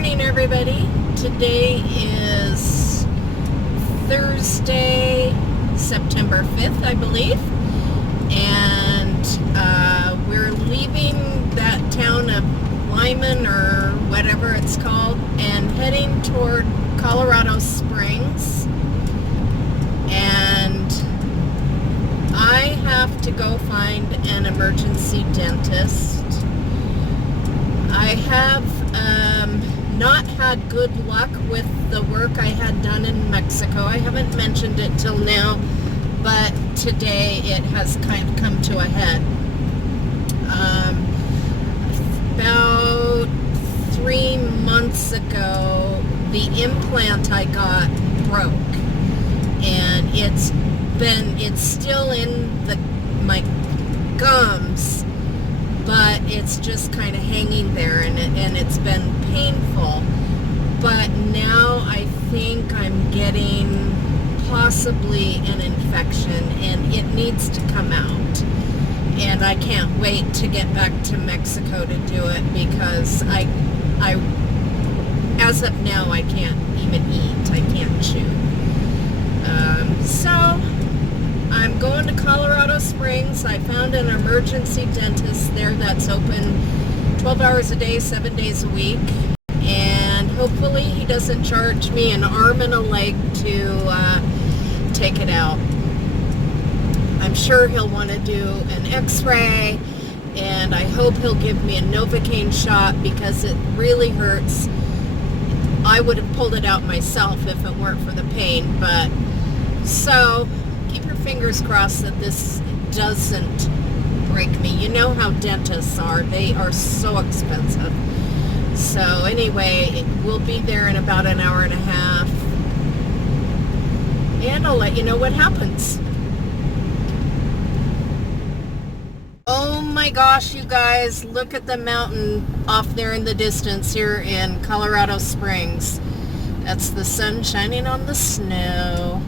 morning, everybody. Today is Thursday, September 5th, I believe. And we're leaving that town of Lyman or whatever it's called and heading toward Colorado Springs. And I have to go find an emergency dentist. I have not had good luck with the work I had done in Mexico. I haven't mentioned it till now, but today it has kind of come to a head. About 3 months ago, the implant I got broke, and it's still in my gums, but it's just kind of hanging there, and it's been painful. But now I think I'm getting possibly an infection, and it needs to come out. And I can't wait to get back to Mexico to do it, because I as of now, I can't even eat. I can't chew. So I'm going to Colorado Springs. I found an emergency dentist there that's open 12 hours a day, 7 days a week. And hopefully he doesn't charge me an arm and a leg to take it out. I'm sure he'll want to do an x-ray, and I hope he'll give me a Novocaine shot because it really hurts. I would have pulled it out myself if it weren't for the pain, but so keep your fingers crossed that this doesn't break me. You know how dentists are. They are so expensive. So anyway, we'll be there in about an hour and a half, and I'll let you know what happens. Oh my gosh, you guys, look at the mountain off there in the distance here in Colorado Springs. That's the sun shining on the snow.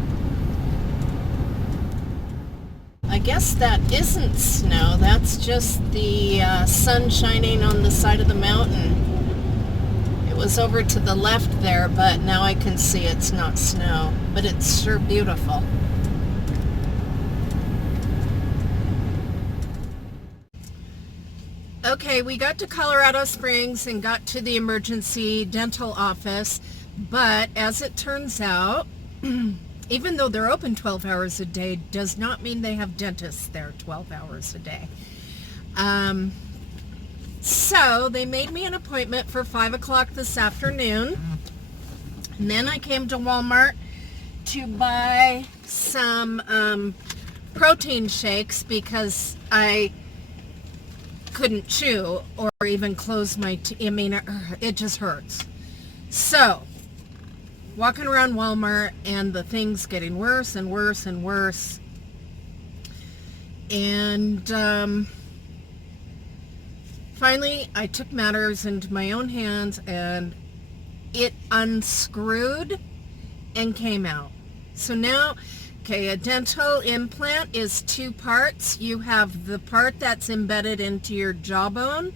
I guess that isn't snow. That's just the sun shining on the side of the mountain. It was over to the left there, but now I can see it's not snow. But it's sure beautiful. Okay, we got to Colorado Springs and got to the emergency dental office, but as it turns out, even though they're open 12 hours a day, does not mean they have dentists there 12 hours a day. So they made me an appointment for 5 o'clock this afternoon, and then I came to Walmart to buy some protein shakes because I couldn't chew or even close my teeth. I mean, it just hurts. So walking around Walmart, and the thing's getting worse and worse and worse. And finally, I took matters into my own hands, and it unscrewed and came out. So now, okay, a dental implant is 2 parts. You have the part that's embedded into your jawbone,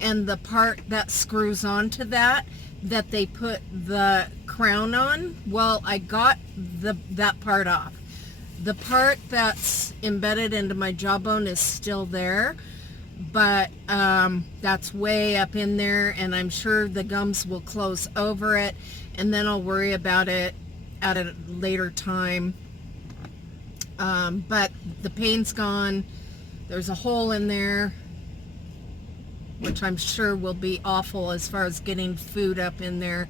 and the part that screws onto that they put the crown on. Well, I got that part off. The part that's embedded into my jawbone is still there, but that's way up in there, and I'm sure the gums will close over it, and then I'll worry about it at a later time. But the pain's gone. There's a hole in there, which I'm sure will be awful as far as getting food up in there.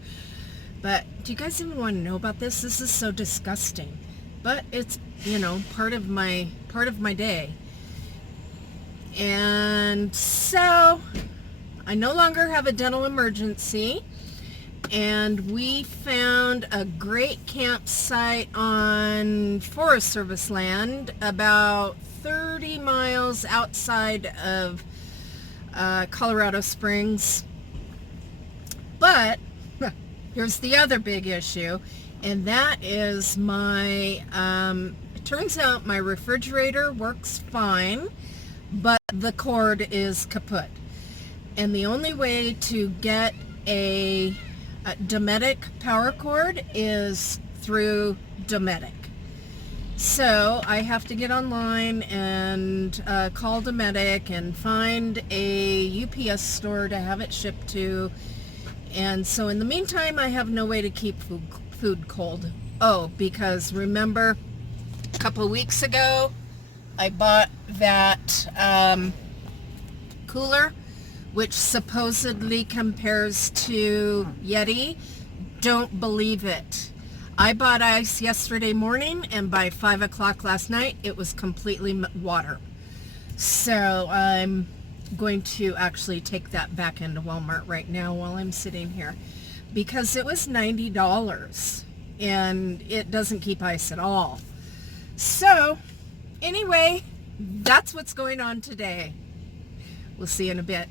But do you guys even want to know about this? This is so disgusting. But it's, you know, part of my day. And so I no longer have a dental emergency. And we found a great campsite on Forest Service land about 30 miles outside of Colorado Springs. But here's the other big issue, and that is it turns out my refrigerator works fine, but the cord is kaput. And the only way to get a Dometic power cord is through Dometic. So I have to get online and call Dometic and find a UPS store to have it shipped to. And so in the meantime, I have no way to keep food cold. Oh, because remember a couple of weeks ago, I bought that cooler, which supposedly compares to Yeti. Don't believe it. I bought ice yesterday morning, and by 5 o'clock last night, it was completely water. So I'm going to actually take that back into Walmart right now while I'm sitting here, because it was $90, and it doesn't keep ice at all. So anyway, that's what's going on today. We'll see you in a bit.